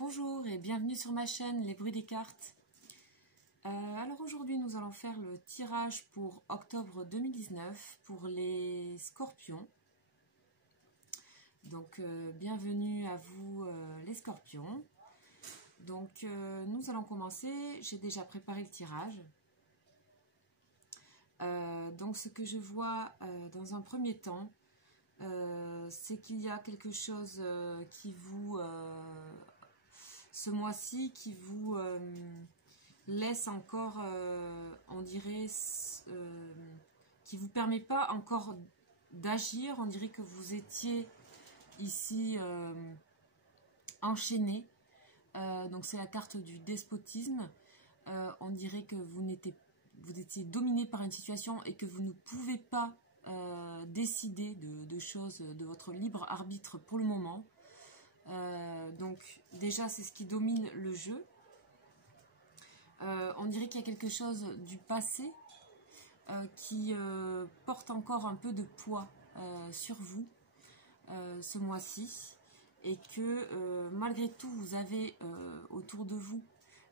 Bonjour et bienvenue sur ma chaîne Les Bruits des cartes. Alors aujourd'hui nous allons faire le tirage pour octobre 2019 pour les scorpions. Donc bienvenue à vous les scorpions. Donc nous allons commencer, j'ai déjà préparé le tirage. Donc ce que je vois dans un premier temps, c'est qu'il y a quelque chose qui vous... ce mois-ci qui vous laisse encore, on dirait, qui vous permet pas encore d'agir. On dirait que vous étiez ici enchaîné. Donc c'est la carte du despotisme. On dirait que vous étiez dominé par une situation et que vous ne pouvez pas décider de choses de votre libre arbitre pour le moment. Donc déjà c'est ce qui domine le jeu. On dirait qu'il y a quelque chose du passé qui porte encore un peu de poids sur vous ce mois-ci, et que malgré tout vous avez autour de vous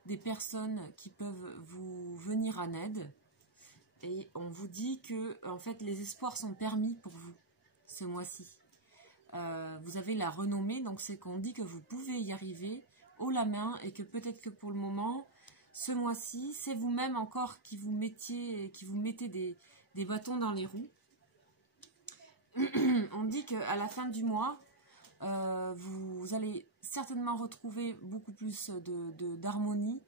des personnes qui peuvent vous venir en aide, et on vous dit que en fait les espoirs sont permis pour vous ce mois-ci. Vous avez la renommée, donc c'est qu'on dit que vous pouvez y arriver haut la main, et que peut-être que pour le moment, ce mois-ci, c'est vous-même encore qui vous mettez des bâtons dans les roues. On dit qu'à la fin du mois, vous allez certainement retrouver beaucoup plus d'harmonie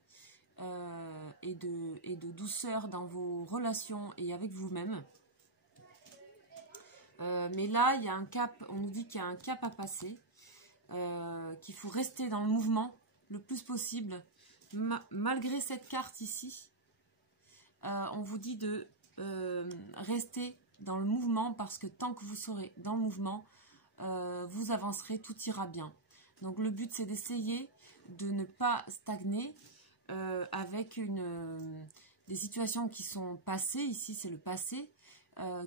et de douceur dans vos relations et avec vous-même. Mais là, il y a un cap, on nous dit qu'il y a un cap à passer, qu'il faut rester dans le mouvement le plus possible. Malgré cette carte ici, on vous dit de rester dans le mouvement, parce que tant que vous serez dans le mouvement, vous avancerez, tout ira bien. Donc le but, c'est d'essayer de ne pas stagner avec des situations qui sont passées. Ici, c'est le passé.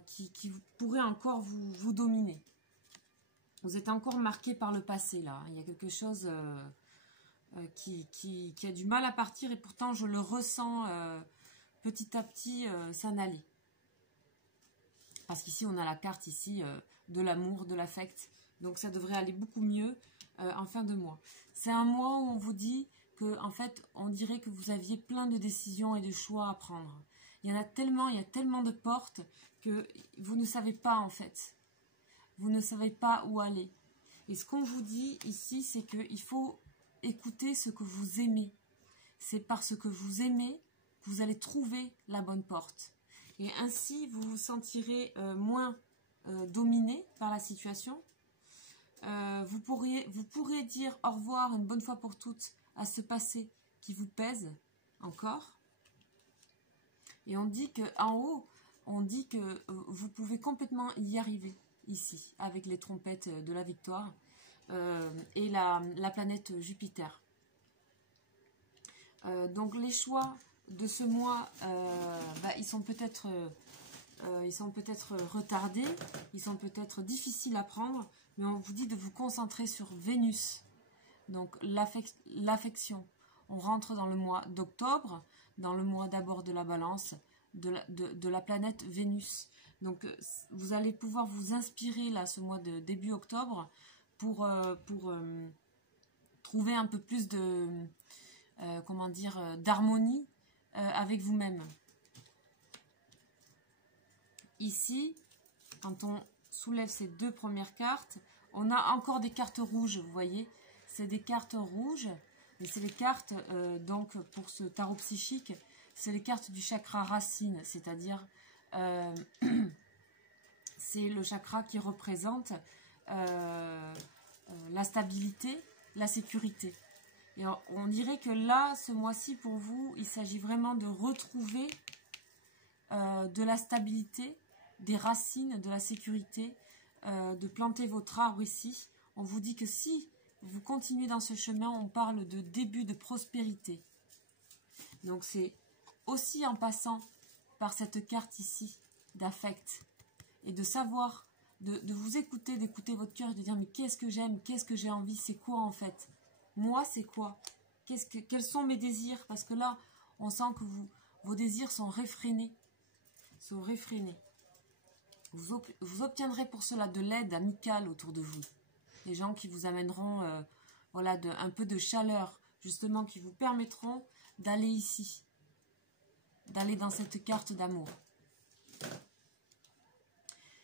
Qui pourrait encore vous dominer. Vous êtes encore marqué par le passé là. Il y a quelque chose qui a du mal à partir, et pourtant je le ressens petit à petit s'en aller. Parce qu'ici on a la carte ici de l'amour, de l'affect. Donc ça devrait aller beaucoup mieux en fin de mois. C'est un mois où on vous dit que en fait on dirait que vous aviez plein de décisions et de choix à prendre. Il y a tellement de portes que vous ne savez pas en fait. Vous ne savez pas où aller. Et ce qu'on vous dit ici, c'est qu'il faut écouter ce que vous aimez. C'est parce que vous aimez que vous allez trouver la bonne porte. Et ainsi, vous vous sentirez moins dominé par la situation. Vous pourrez dire au revoir une bonne fois pour toutes à ce passé qui vous pèse encore. Et on dit qu'en haut, on dit que vous pouvez complètement y arriver ici, avec les trompettes de la victoire et la planète Jupiter. Donc les choix de ce mois, ils sont peut-être retardés, ils sont peut-être difficiles à prendre, mais on vous dit de vous concentrer sur Vénus, donc l'affection. On rentre dans le mois d'octobre, dans le mois d'abord de la balance, de la planète Vénus. Donc vous allez pouvoir vous inspirer là ce mois de début octobre pour trouver un peu plus de d'harmonie avec vous-même. Ici, quand on soulève ces deux premières cartes, on a encore des cartes rouges, vous voyez, c'est des cartes rouges. Et c'est les cartes, donc pour ce tarot psychique, c'est les cartes du chakra racine, c'est-à-dire c'est le chakra qui représente la stabilité, la sécurité. Et on dirait que là, ce mois-ci, pour vous, il s'agit vraiment de retrouver de la stabilité, des racines, de la sécurité, de planter votre arbre ici. On vous dit que si vous continuez dans ce chemin, on parle de début de prospérité. Donc c'est aussi en passant par cette carte ici d'affect, et de savoir, de vous écouter, d'écouter votre cœur, et de dire mais qu'est-ce que j'aime, qu'est-ce que j'ai envie, c'est quoi en fait Moi, c'est quoi? Quels sont mes désirs? Parce que là, on sent que vos désirs sont réfrénés. Vous obtiendrez pour cela de l'aide amicale autour de vous. Des gens qui vous amèneront voilà, un peu de chaleur, justement, qui vous permettront d'aller ici, d'aller dans cette carte d'amour.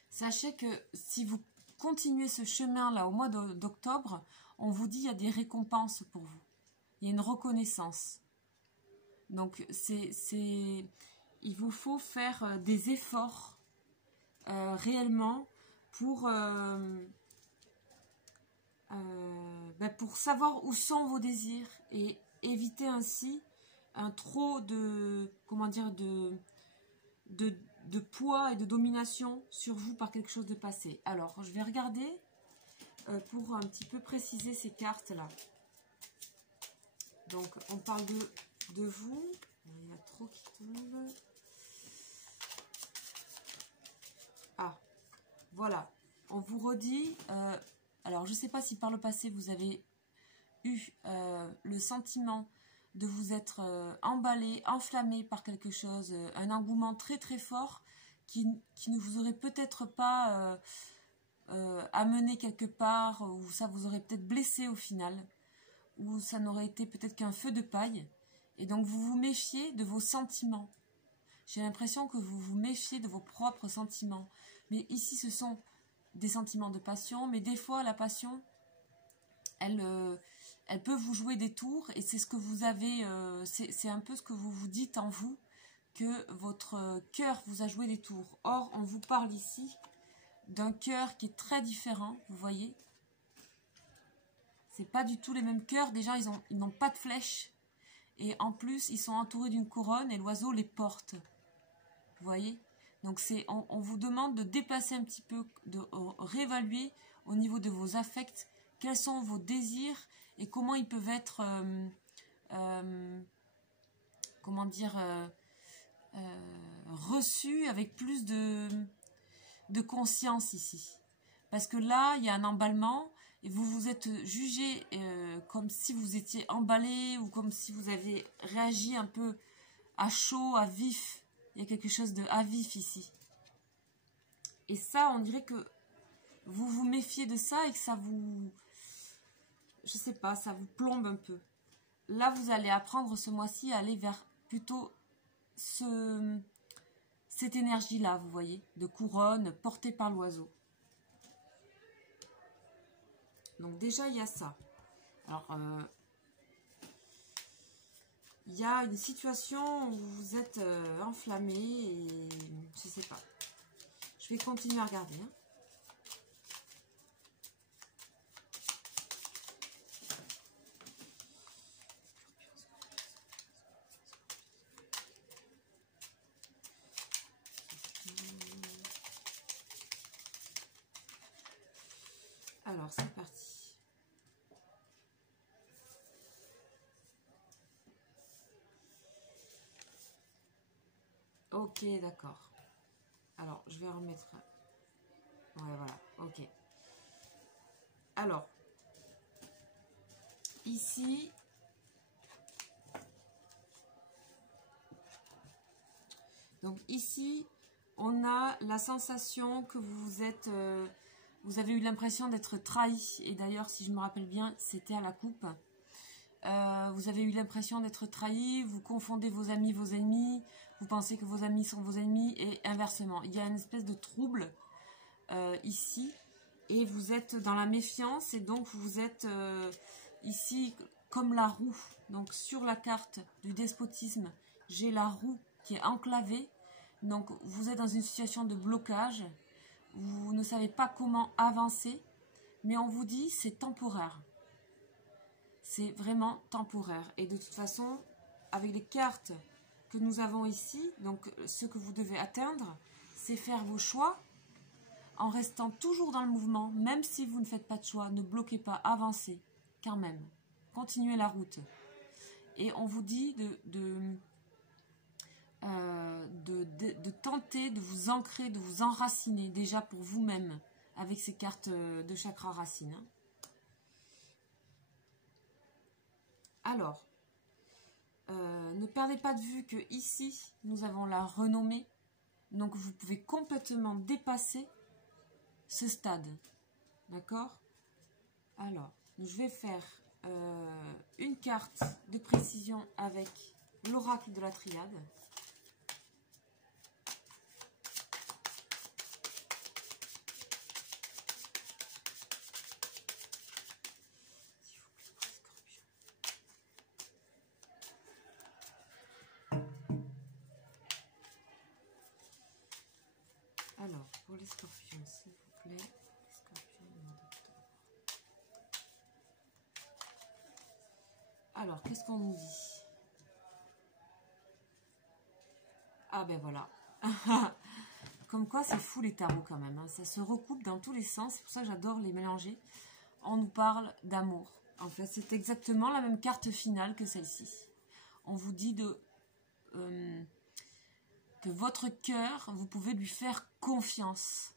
Sachez que si vous continuez ce chemin-là au mois d'octobre, on vous dit qu'il y a des récompenses pour vous. Il y a une reconnaissance. Donc, il vous faut faire des efforts réellement pour savoir où sont vos désirs et éviter ainsi un trop de, comment dire, de poids et de domination sur vous par quelque chose de passé. Alors, je vais regarder pour un petit peu préciser ces cartes-là. Donc, on parle de vous. Il y a trop qui tombent. Ah, voilà. On vous redit... alors, je ne sais pas si par le passé, vous avez eu le sentiment de vous être emballé, enflammé par quelque chose, un engouement très très fort qui ne vous aurait peut-être pas amené quelque part, ou ça vous aurait peut-être blessé au final, ou ça n'aurait été peut-être qu'un feu de paille. Et donc vous vous méfiez de vos sentiments. J'ai l'impression que vous vous méfiez de vos propres sentiments. Mais ici, ce sont des sentiments de passion, mais des fois, la passion, elle peut vous jouer des tours, et c'est ce que vous avez, c'est un peu ce que vous vous dites en vous, que votre cœur vous a joué des tours. Or, on vous parle ici d'un cœur qui est très différent, vous voyez. C'est pas du tout les mêmes cœurs. Déjà, ils n'ont pas de flèches, et en plus, ils sont entourés d'une couronne, et l'oiseau les porte. Vous voyez? Donc, on vous demande de déplacer un petit peu, de réévaluer au niveau de vos affects, quels sont vos désirs, et comment ils peuvent être, comment dire, reçus avec plus de conscience ici. Parce que là, il y a un emballement, et vous vous êtes jugé comme si vous étiez emballé, ou comme si vous avez réagi un peu à chaud, à vif. Il y a quelque chose de à vif ici. Et ça, on dirait que vous vous méfiez de ça, et que ça vous... Je sais pas, ça vous plombe un peu. Là, vous allez apprendre ce mois-ci à aller vers plutôt cette énergie-là, vous voyez, de couronne portée par l'oiseau. Donc déjà, il y a ça. Alors, il y a une situation où vous êtes enflammé, et je sais pas. Je vais continuer à regarder. Hein. Alors, c'est parti. Ok, d'accord. Alors, je vais remettre... Ouais, voilà, ok. Alors, ici... Donc ici, on a la sensation que vous êtes... vous avez eu l'impression d'être trahi. Et d'ailleurs, si je me rappelle bien, c'était à la coupe. Vous avez eu l'impression d'être trahi. Vous confondez vos amis, vos ennemis. Vous pensez que vos amis sont vos ennemis. Et inversement. Il y a une espèce de trouble ici. Et vous êtes dans la méfiance. Et donc, vous êtes ici comme la roue. Donc, sur la carte du despotisme, j'ai la roue qui est enclavée. Donc, vous êtes dans une situation de blocage. Vous ne savez pas comment avancer, mais on vous dit c'est temporaire. C'est vraiment temporaire. Et de toute façon, avec les cartes que nous avons ici, donc ce que vous devez atteindre, c'est faire vos choix en restant toujours dans le mouvement, même si vous ne faites pas de choix. Ne bloquez pas, avancez quand même. Continuez la route. Et on vous dit de tenter de vous ancrer, de vous enraciner déjà pour vous-même avec ces cartes de chakra racine. Alors, ne perdez pas de vue que ici, nous avons la renommée. Donc, vous pouvez complètement dépasser ce stade. D'accord? Alors, je vais faire une carte de précision avec l'oracle de la triade. Alors, pour les scorpions, s'il vous plaît. Les scorpions du mois d'octobre. Alors, qu'est-ce qu'on nous dit? Ah ben voilà. Comme quoi, c'est fou les tarots quand même. Hein. Ça se recoupe dans tous les sens. C'est pour ça que j'adore les mélanger. On nous parle d'amour. En fait, c'est exactement la même carte finale que celle-ci. On vous dit que votre cœur, vous pouvez lui faire confiance.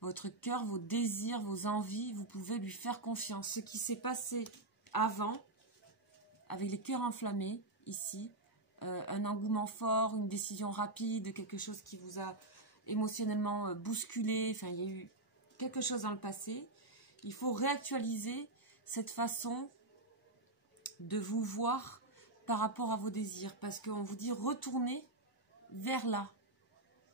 Votre cœur, vos désirs, vos envies, vous pouvez lui faire confiance. Ce qui s'est passé avant, avec les cœurs enflammés, ici, un engouement fort, une décision rapide, quelque chose qui vous a émotionnellement bousculé, enfin, il y a eu quelque chose dans le passé. Il faut réactualiser cette façon de vous voir par rapport à vos désirs, parce qu'on vous dit retournez vers là,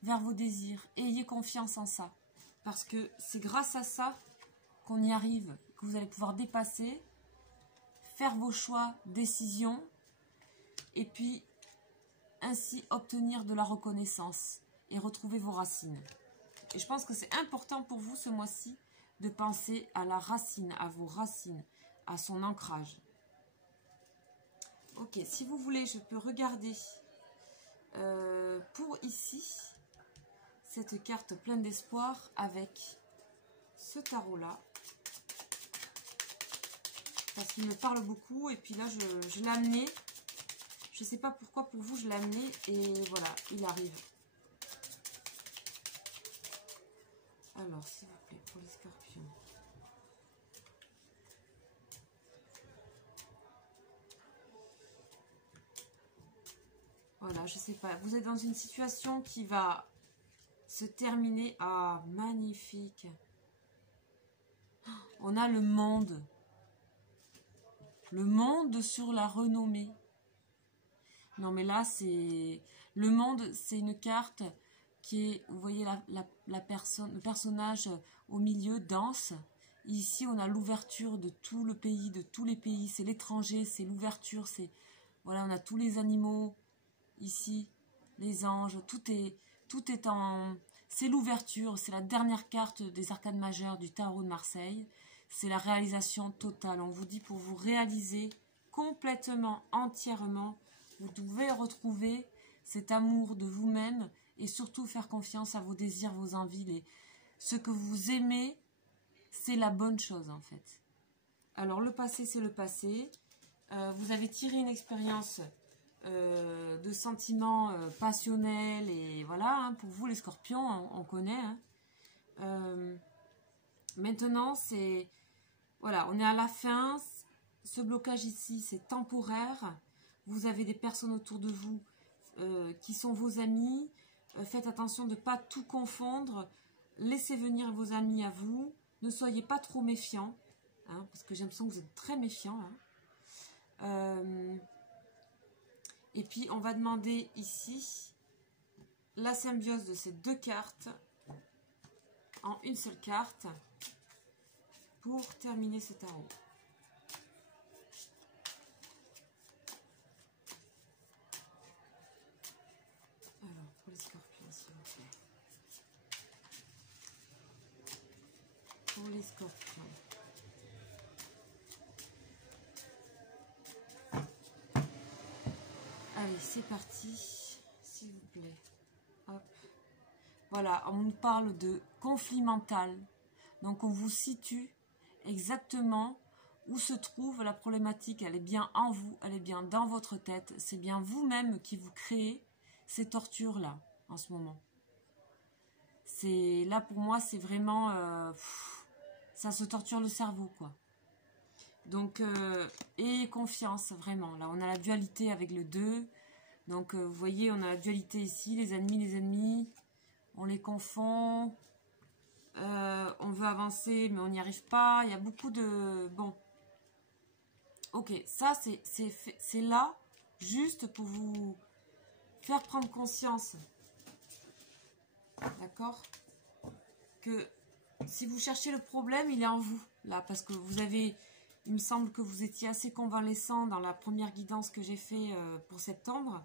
vers vos désirs, et ayez confiance en ça, parce que c'est grâce à ça qu'on y arrive, que vous allez pouvoir dépasser, faire vos choix, décisions, et puis ainsi obtenir de la reconnaissance et retrouver vos racines. Et je pense que c'est important pour vous ce mois-ci de penser à la racine, à vos racines, à son ancrage. Ok, si vous voulez, je peux regarder pour ici cette carte pleine d'espoir avec ce tarot-là. Parce qu'il me parle beaucoup et puis là, je l'ai amené. Je ne sais pas pourquoi pour vous je l'ai amené et voilà, il arrive. Alors, s'il vous plaît, pour les scorpions. Voilà, je sais pas. Vous êtes dans une situation qui va se terminer. Ah, magnifique. On a le monde. Le monde sur la renommée. Non, mais là, c'est... Le monde, c'est une carte qui est... Vous voyez la personne, le personnage au milieu danse. Ici, on a l'ouverture de tout le pays, de tous les pays. C'est l'étranger, c'est l'ouverture. C'est voilà, on a tous les animaux. Ici, les anges, tout est en... C'est l'ouverture, c'est la dernière carte des arcanes majeures du tarot de Marseille. C'est la réalisation totale. On vous dit pour vous réaliser complètement, entièrement, vous devez retrouver cet amour de vous-même et surtout faire confiance à vos désirs, vos envies. Ce que vous aimez, c'est la bonne chose en fait. Alors le passé, c'est le passé. Vous avez tiré une expérience... de sentiments passionnels et voilà, hein, pour vous les scorpions, on connaît. Hein. Maintenant, c'est voilà, on est à la fin. Ce blocage ici, c'est temporaire. Vous avez des personnes autour de vous qui sont vos amis. Faites attention de ne pas tout confondre. Laissez venir vos amis à vous. Ne soyez pas trop méfiants, hein, parce que j'ai l'impression que vous êtes très méfiants. Hein. Et puis, on va demander ici la symbiose de ces deux cartes en une seule carte pour terminer ce tarot. Alors, pour les scorpions, s'il vous plaît. Pour les scorpions. Allez, c'est parti, s'il vous plaît. Hop. Voilà, on nous parle de conflit mental. Donc, on vous situe exactement où se trouve la problématique. Elle est bien en vous, elle est bien dans votre tête. C'est bien vous-même qui vous créez ces tortures-là, en ce moment. Là, pour moi, c'est vraiment... ça se torture le cerveau, quoi. Donc, ayez confiance, vraiment. Là, on a la dualité avec le 2. Donc, vous voyez, on a la dualité ici, les ennemis. On les confond. On veut avancer, mais on n'y arrive pas. Il y a beaucoup de... Bon. Ok, ça, c'est là, juste pour vous faire prendre conscience. D'accord? Que si vous cherchez le problème, il est en vous, là. Parce que vous avez... Il me semble que vous étiez assez convalescent dans la première guidance que j'ai fait pour septembre.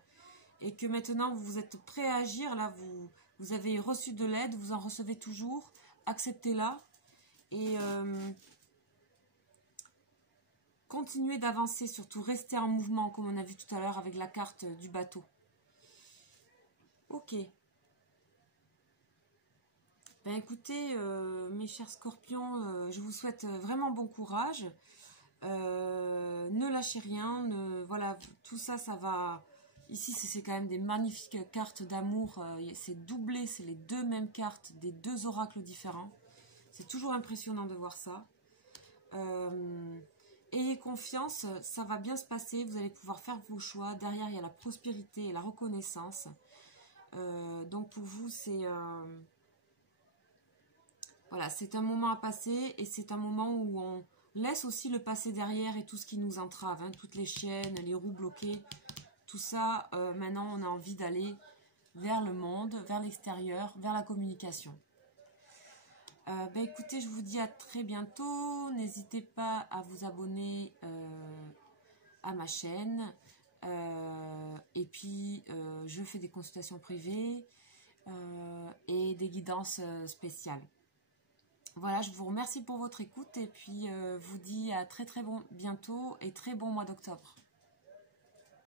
Et que maintenant, vous êtes prêt à agir. Là, vous avez reçu de l'aide, vous en recevez toujours. Acceptez-la. Et continuez d'avancer, surtout restez en mouvement, comme on a vu tout à l'heure avec la carte du bateau. Ok. Ben écoutez, mes chers scorpions, je vous souhaite vraiment bon courage. Ne lâchez rien. Voilà, tout ça, ça va... Ici, c'est quand même des magnifiques cartes d'amour. C'est doublé, c'est les deux mêmes cartes, des deux oracles différents. C'est toujours impressionnant de voir ça. Ayez confiance, ça va bien se passer. Vous allez pouvoir faire vos choix. Derrière, il y a la prospérité et la reconnaissance. Donc pour vous, c'est... Voilà, c'est un moment à passer et c'est un moment où on laisse aussi le passé derrière et tout ce qui nous entrave, hein, toutes les chaînes, les roues bloquées, tout ça, maintenant on a envie d'aller vers le monde, vers l'extérieur, vers la communication. Ben écoutez, je vous dis à très bientôt, n'hésitez pas à vous abonner à ma chaîne, et puis je fais des consultations privées et des guidances spéciales. Voilà, je vous remercie pour votre écoute et puis vous dis à très bientôt et très bon mois d'octobre.